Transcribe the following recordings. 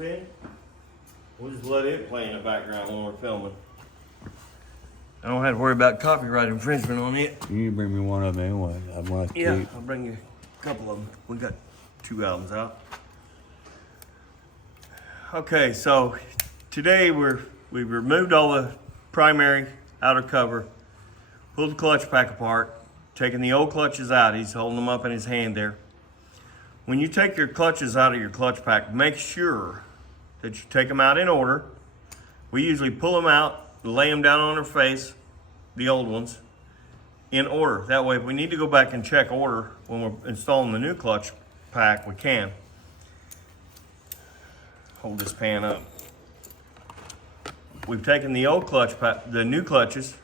comes in, we'll just let it play in the background when we're filming. I don't have to worry about copyright infringement on it. You need to bring me one of them anyway. I'd like to Yeah, keep. I'll bring you a couple of them. We got 2 albums out. Okay, so today we've removed all the primary outer cover, pulled the clutch pack apart, taking the old clutches out. He's holding them up in his hand there. When you take your clutches out of your clutch pack, make sure that you take them out in order. We usually pull them out, lay them down on their face, the old ones, in order. That way, if we need to go back and check order when we're installing the new clutch pack, we can. Hold this pan up. We've taken the old clutch pack, the new clutches,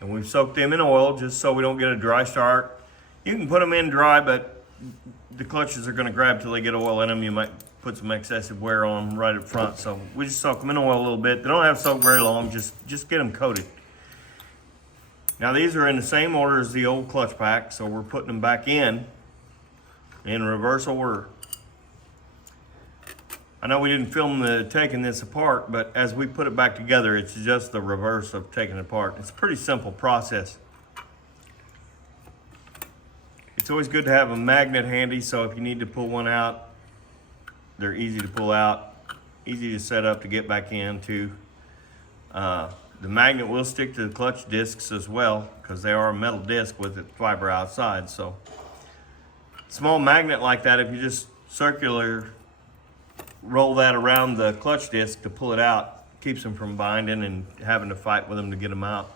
and we've soaked them in oil just so we don't get a dry start. You can put them in dry, but the clutches are going to grab till they get oil in them. You might put some excessive wear on them right up front. So we just soak them in oil a little bit. They don't have to soak very long, just get them coated. Now these are in the same order as the old clutch pack, so we're putting them back in reverse order. I know we didn't film the taking this apart, but as we put it back together, it's just the reverse of taking it apart. It's a pretty simple process. It's always good to have a magnet handy, so if you need to pull one out, they're easy to pull out, easy to set up to get back into. The magnet will stick to the clutch discs as well, because they are a metal disc with the fiber outside. So small magnet like that, if you just circular roll that around the clutch disc to pull it out, keeps them from binding and having to fight with them to get them out.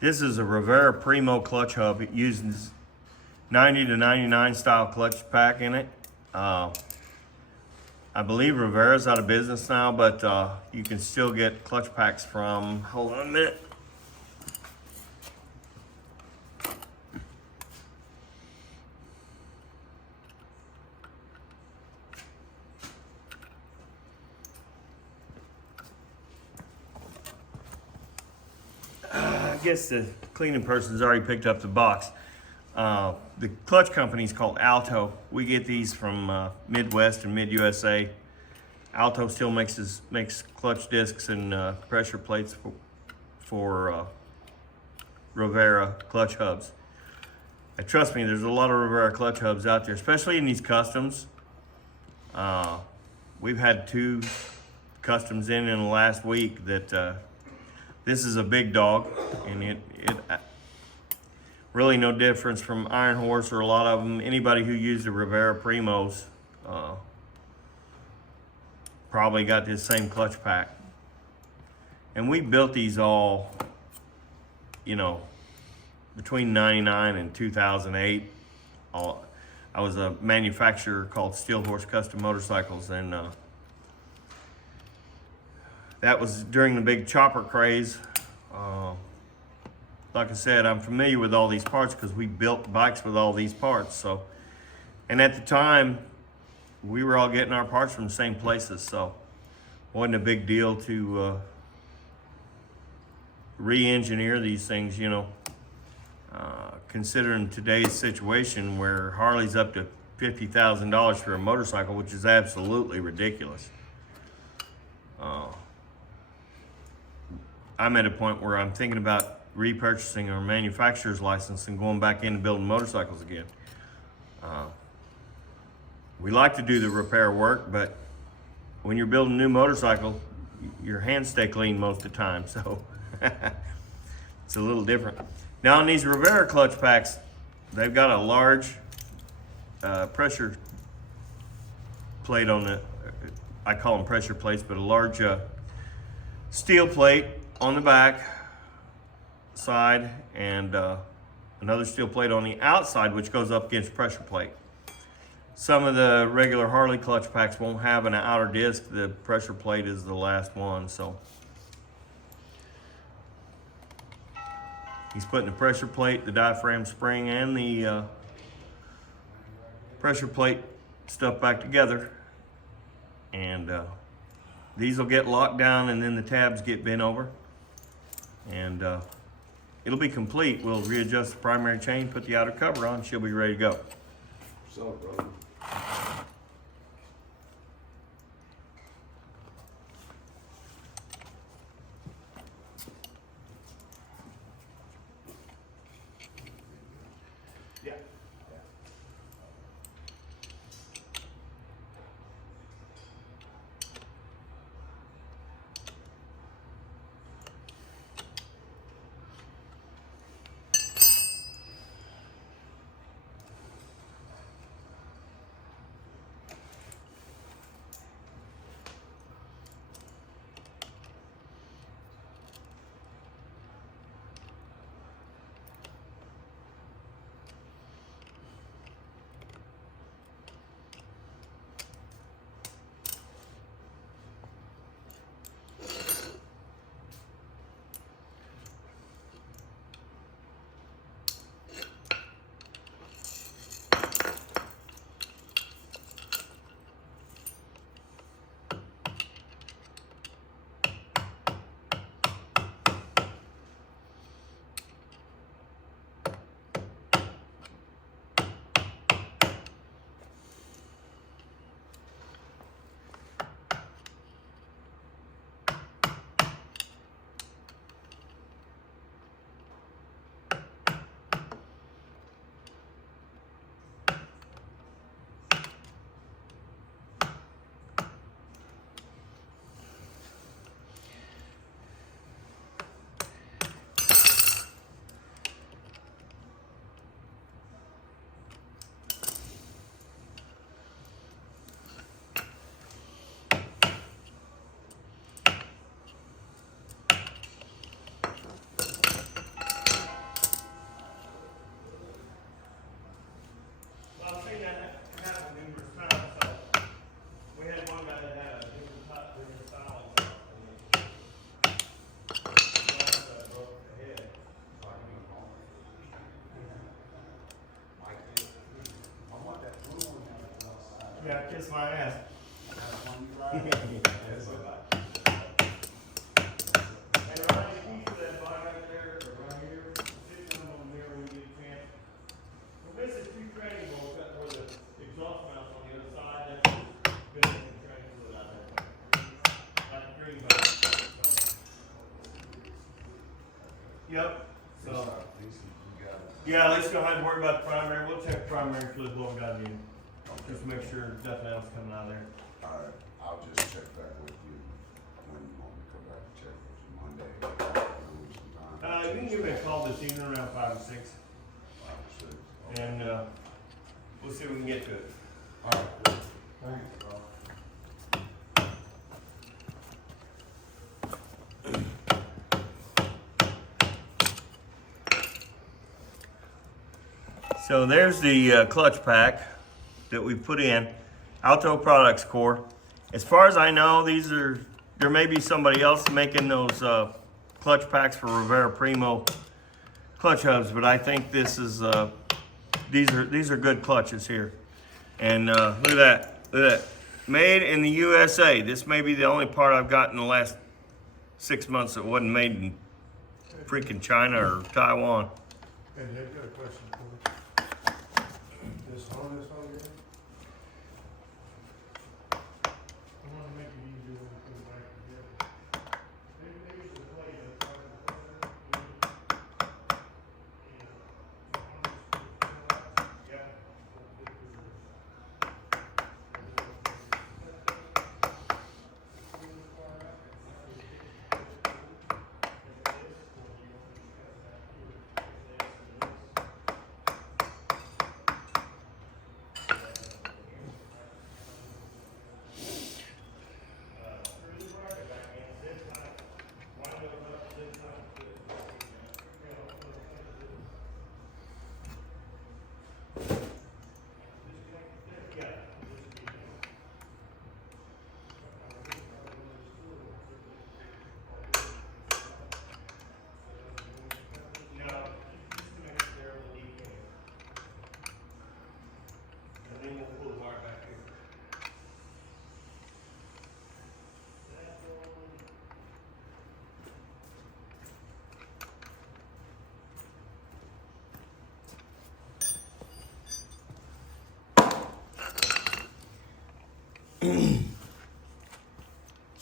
This is a Rivera Primo clutch hub. It uses 90 to 99 style clutch pack in it. I believe Rivera's out of business now, but you can still get clutch packs from, hold on a minute. I guess the cleaning person's already picked up the box. The clutch company is called Alto. We get these from Midwest and Mid-USA. Alto still makes clutch discs and pressure plates for Rivera clutch hubs. And trust me, there's a lot of Rivera clutch hubs out there, especially in these customs. We've had 2 customs in the last week that this is a big dog, and it really no difference from Iron Horse or a lot of them. Anybody who used the Rivera Primos probably got this same clutch pack. And we built these all, you know, between 99 and 2008. I was a manufacturer called Steel Horse Custom Motorcycles, and that was during the big chopper craze. Like I said, I'm familiar with all these parts because we built bikes with all these parts. So, and at the time, we were all getting our parts from the same places, so it wasn't a big deal to re-engineer these things, you know. Considering today's situation where Harley's up to $50,000 for a motorcycle, which is absolutely ridiculous. I'm at a point where I'm thinking about repurchasing our manufacturer's license and going back into building motorcycles again. We like to do the repair work, but when you're building a new motorcycle, your hands stay clean most of the time, so it's a little different. Now on these Rivera clutch packs, they've got a large pressure plate on the, I call them pressure plates, but a large steel plate on the back side and another steel plate on the outside, which goes up against pressure plate. Some of the regular Harley clutch packs won't have an outer disc. The pressure plate is the last one, so. He's putting the pressure plate, the diaphragm spring, and the pressure plate stuff back together. And These will get locked down and then the tabs get bent over. And it'll be complete. We'll readjust the primary chain, put the outer cover on, she'll be ready to go. So, brother. Yeah. I've seen that happen numerous times. So we had one guy that had a different type, different style. And broke the head. Yeah, kiss my ass. And Ryan, keep that bike right there, or right here, sit down on there when you get a chance. We're missing two training bolts that were the exhaust mounts on the other side. That's just been in training fluid out there. Like a green bike. Yep. So. Yeah, at least don't have to worry about the primary. We'll check primary fluid what we got in. Just make sure nothing else coming out of there. Alright, I'll just check back with you when you want me to come back and check with you Monday. You can give me a call this evening around 5 or 6. 5 or 6. And we'll see if we can get to it. Alright. Thanks. So there's the clutch pack that we put in, Alto Products Core. As far as I know, there may be somebody else making those clutch packs for Rivera Primo clutch hubs, but I think this is these are good clutches here. And look at that, look at that, made in the USA. This may be the only part I've got in the last 6 months that wasn't made in freaking China or Taiwan. Hey, I've got a question for you. This on here? I want to make it easier when we put it back together. Maybe they use the plate that's part of the corner. Yeah.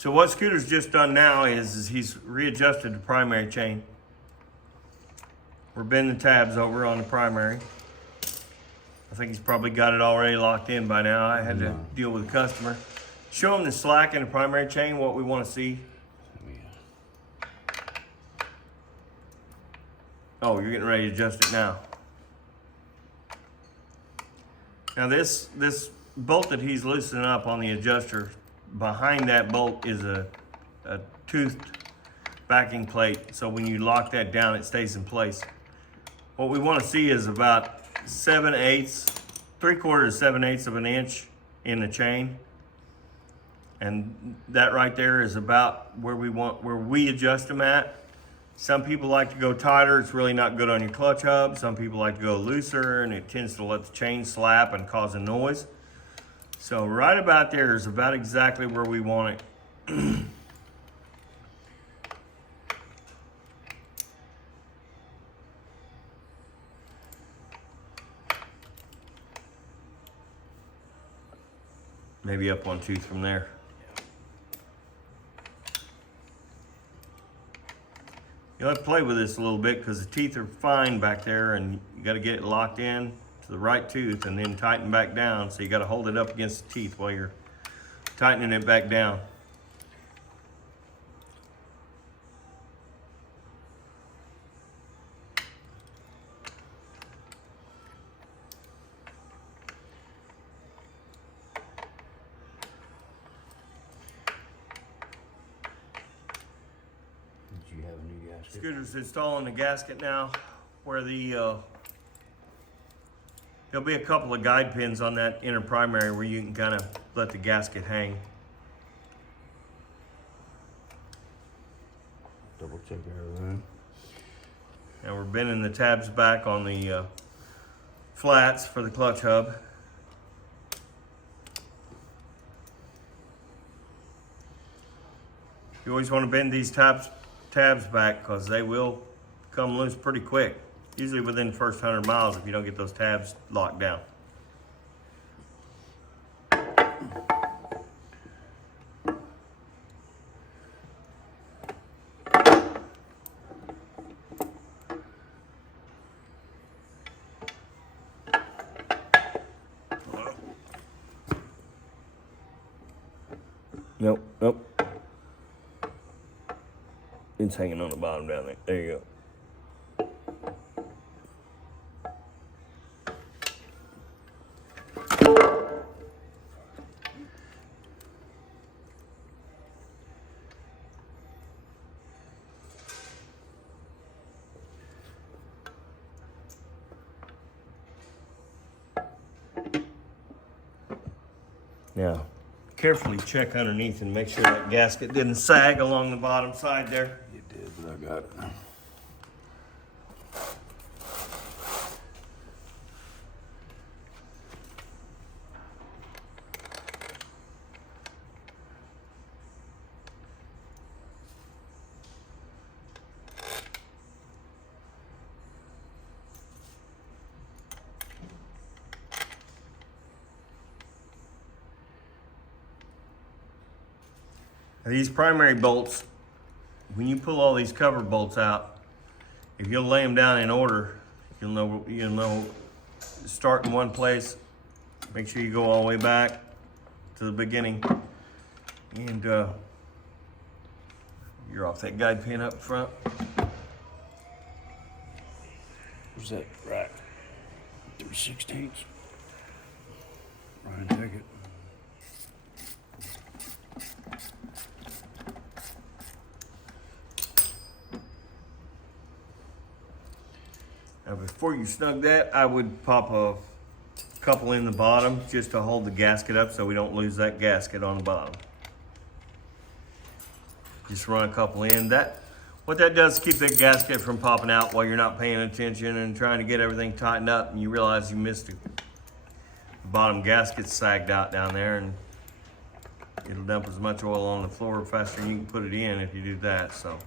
So what Scooter's just done now is he's readjusted the primary chain. We're bending the tabs over on the primary. I think he's probably got it already locked in by now. I had to deal with a customer. Show him the slack in the primary chain, what we want to see. Oh, you're getting ready to adjust it now. Now this bolt that he's loosening up on the adjuster, behind that bolt is a toothed backing plate. So when you lock that down, it stays in place. What we want to see is about 7/8, 3/4 to 7/8 of an inch in the chain. And that right there is about where we adjust them at. Some people like to go tighter. It's really not good on your clutch hub. Some people like to go looser, and it tends to let the chain slap and cause a noise. So right about there is about exactly where we want it. Maybe up one tooth from there. You'll have to play with this a little bit because the teeth are fine back there, and you got to get it locked in to the right tooth and then tighten back down. So you got to hold it up against the teeth while you're tightening it back down. Did you have a new gasket? Scooter's installing the gasket now, where there'll be a couple of guide pins on that inner primary where you can kind of let the gasket hang. Double check everything. Now we're bending the tabs back on the flats for the clutch hub. You always want to bend these tabs back because they will come loose pretty quick. Usually within the first 100 miles if you don't get those tabs locked down. Nope. It's hanging on the bottom down there. There you go. Now, carefully check underneath and make sure that gasket didn't sag along the bottom side there. It did, but I got it. Now, these primary bolts, when you pull all these cover bolts out, if you'll lay them down in order, you'll know start in one place. Make sure you go all the way back to the beginning, and you're off that guide pin up front. Where's that rack? 3/16. Ryan, take it. Now before you snug that, I would pop a couple in the bottom just to hold the gasket up so we don't lose that gasket on the bottom. Just run a couple in. What that does is keep that gasket from popping out while you're not paying attention and trying to get everything tightened up, and you realize you missed it. The bottom gasket's sagged out down there, and it'll dump as much oil on the floor faster than you can put it in if you do that. So.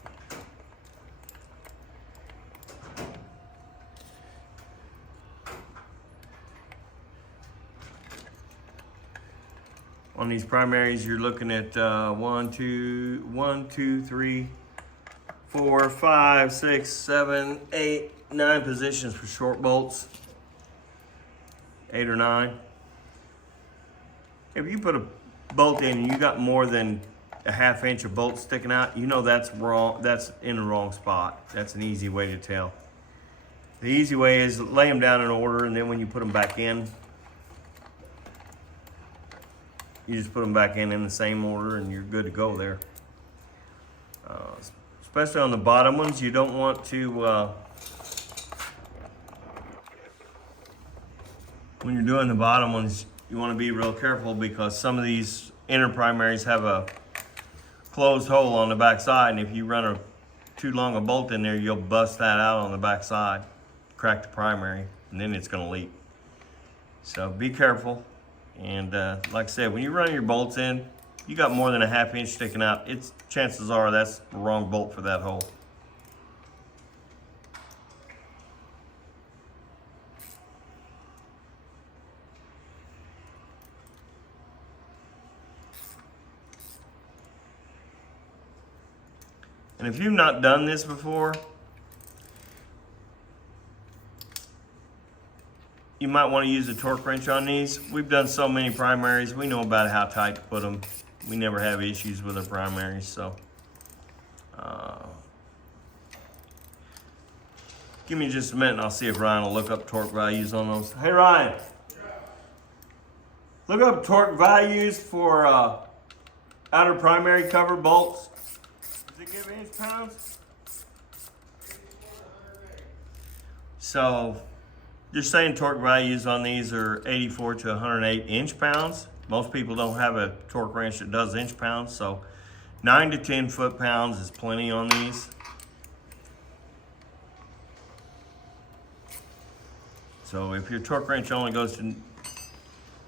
On these primaries, you're looking at 1, 2, 3, 4, 5, 6, 7, 8, 9 positions for short bolts. 8 or 9. If you put a bolt in and you got more than a ½ inch of bolt sticking out, you know that's wrong. That's in the wrong spot. That's an easy way to tell. The easy way is lay them down in order, and then when you put them back in, you just put them back in the same order, and you're good to go there. Especially on the bottom ones, you don't want to. When you're doing the bottom ones, you want to be real careful because some of these inner primaries have a closed hole on the back side, and if you run too long a bolt in there, you'll bust that out on the back side, crack the primary, and then it's going to leak. So be careful. And like I said, when you run your bolts in, you got more than a ½ inch sticking out, chances are that's the wrong bolt for that hole. And if you've not done this before, you might want to use a torque wrench on these. We've done so many primaries, we know about how tight to put them. We never have issues with our primaries, so. Give me just a minute and I'll see if Ryan will look up torque values on those. Hey Ryan, look up torque values for outer primary cover bolts. Does it give inch pounds? So, you're saying torque values on these are 84 to 108 inch pounds. Most people don't have a torque wrench that does inch pounds, so 9 to 10 foot pounds is plenty on these. So if your torque wrench only goes to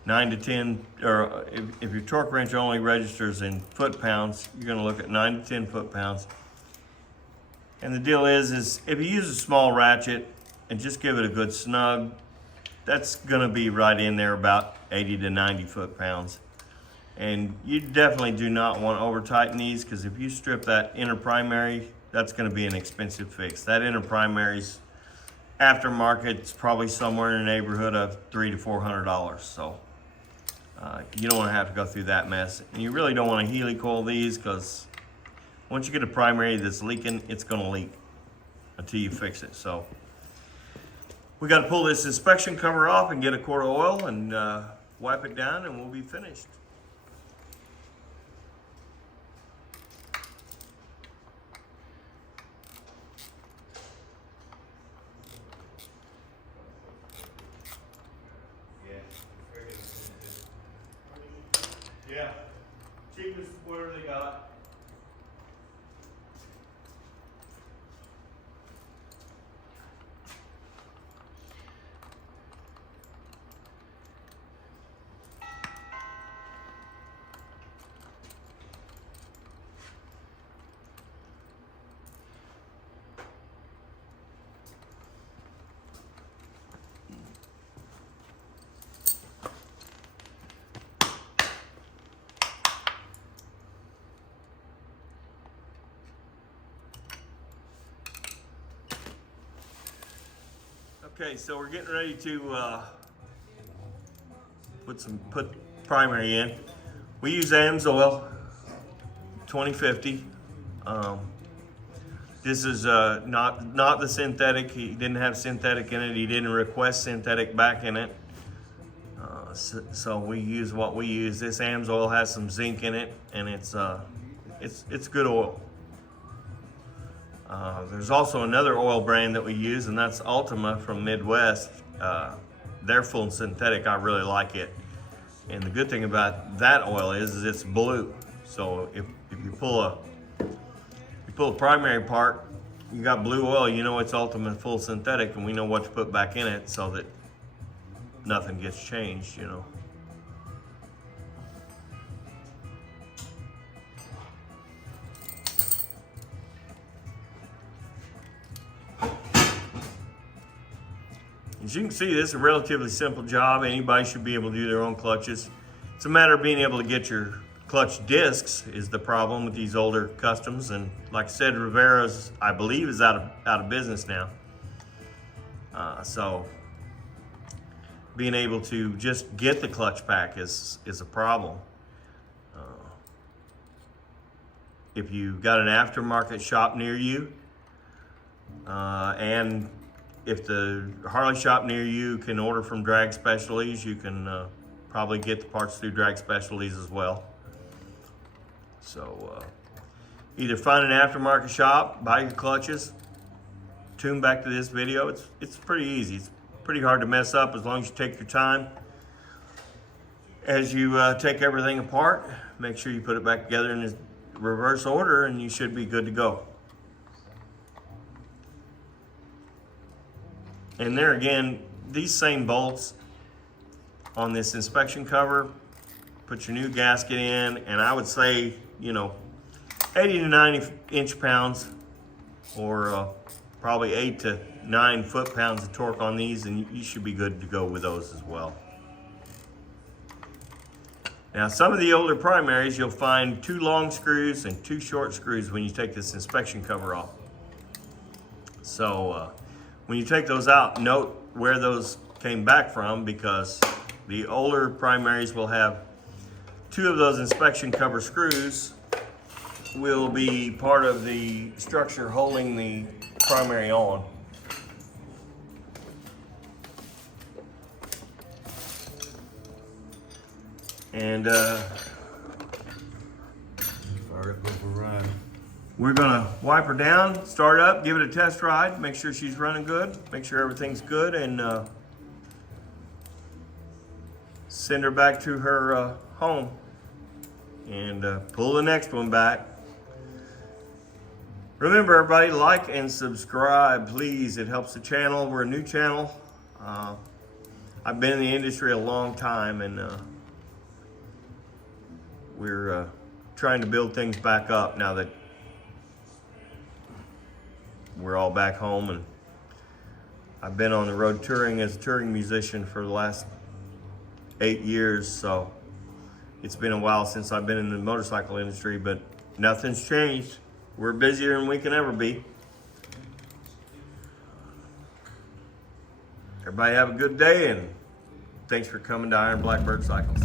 9 to 10, or if your torque wrench only registers in foot pounds, you're gonna look at 9 to 10 foot pounds. And the deal is if you use a small ratchet and just give it a good snug, that's gonna be right in there about 80 to 90 foot pounds. And you definitely do not want to over tighten these, because if you strip that inner primary, that's gonna be an expensive fix. That inner primary's aftermarket, it's probably somewhere in the neighborhood of $300 to $400. So you don't want to have to go through that mess. And you really don't want to helicoil these, because once you get a primary that's leaking, it's going to leak until you fix it. So we got to pull this inspection cover off and get a quart of oil and wipe it down, and we'll be finished. Yeah, cheapest whatever they got. Okay, so we're getting ready to put primary in. We use AMSoil 2050. This is not the synthetic. He didn't have synthetic in it. He didn't request synthetic back in it. So we use what we use. This AMSoil has some zinc in it, and it's good oil. There's also another oil brand that we use, and that's Ultima from Midwest. They're full synthetic. I really like it. And the good thing about that oil is it's blue. So if you pull a primary part, you got blue oil, you know it's Ultima full synthetic, and we know what to put back in it so that nothing gets changed, you know. As you can see, this is a relatively simple job. Anybody should be able to do their own clutches. It's a matter of being able to get your clutch discs is the problem with these older customs. And like I said, Rivera's, I believe, is out of business now. So being able to just get the clutch pack is a problem. If you got an aftermarket shop near you, and if the Harley shop near you can order from Drag Specialties, you can probably get the parts through Drag Specialties as well. So either find an aftermarket shop, buy your clutches, tune back to this video. It's pretty easy. It's pretty hard to mess up as long as you take your time. As you take everything apart, make sure you put it back together in the reverse order and you should be good to go. And there again, these same bolts on this inspection cover, put your new gasket in, and I would say, 80 to 90 inch-pounds, or probably 8 to 9 foot-pounds of torque on these, and you should be good to go with those as well. Now, some of the older primaries, you'll find 2 long screws and 2 short screws when you take this inspection cover off. So when you take those out, note where those came back from, because the older primaries will have 2 of those inspection cover screws will be part of the structure holding the primary on. And Fire up for a ride. we're gonna wipe her down, start up, give it a test ride, make sure she's running good, make sure everything's good, and send her back to her home and pull the next one back. Remember, everybody, like and subscribe, please. It helps the channel. We're a new channel. I've been in the industry a long time, and we're trying to build things back up now that we're all back home. And I've been on the road touring as a touring musician for the last 8 years, so it's been a while since I've been in the motorcycle industry, but nothing's changed. We're busier than we can ever be. Everybody have a good day, and thanks for coming to Iron Blackbird Cycles.